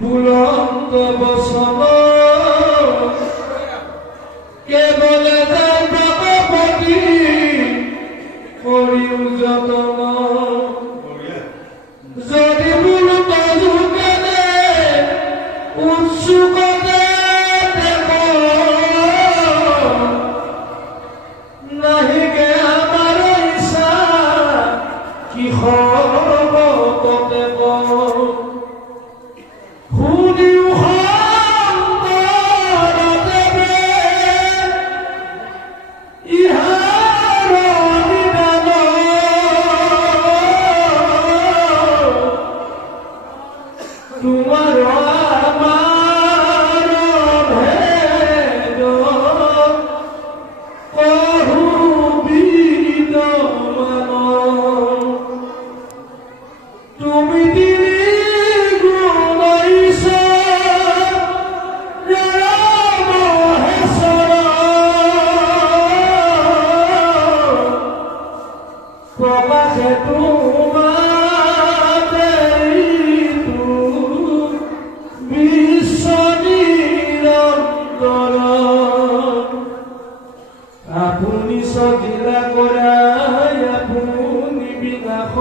বুলন্দ বসন কেবলে যায় প্ৰকপতি কৰিও যতন যদি বুলু তজুকেনে উৎসুকতে দেব নাহিকে আমাৰ ইচ্ছা কিহৰ ততে শুনিও সন্তৰদেৱে ইহাৰ নিদান তোমাৰ আমাৰ ভেদ কহু বিদ্যমান তুমি প্রকাশে তোমাদেরিতু বিশ্ব নিরন্তর আপুনি সজিলা করাই আপুনি বিনাশ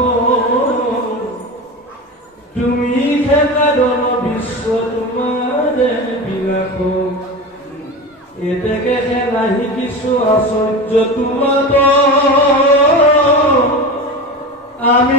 তুমি খেকারণ বিশ্ব তোমারে বিলাস এতেকে খেলা শিকিছো আশ্চর্য তোমার আমি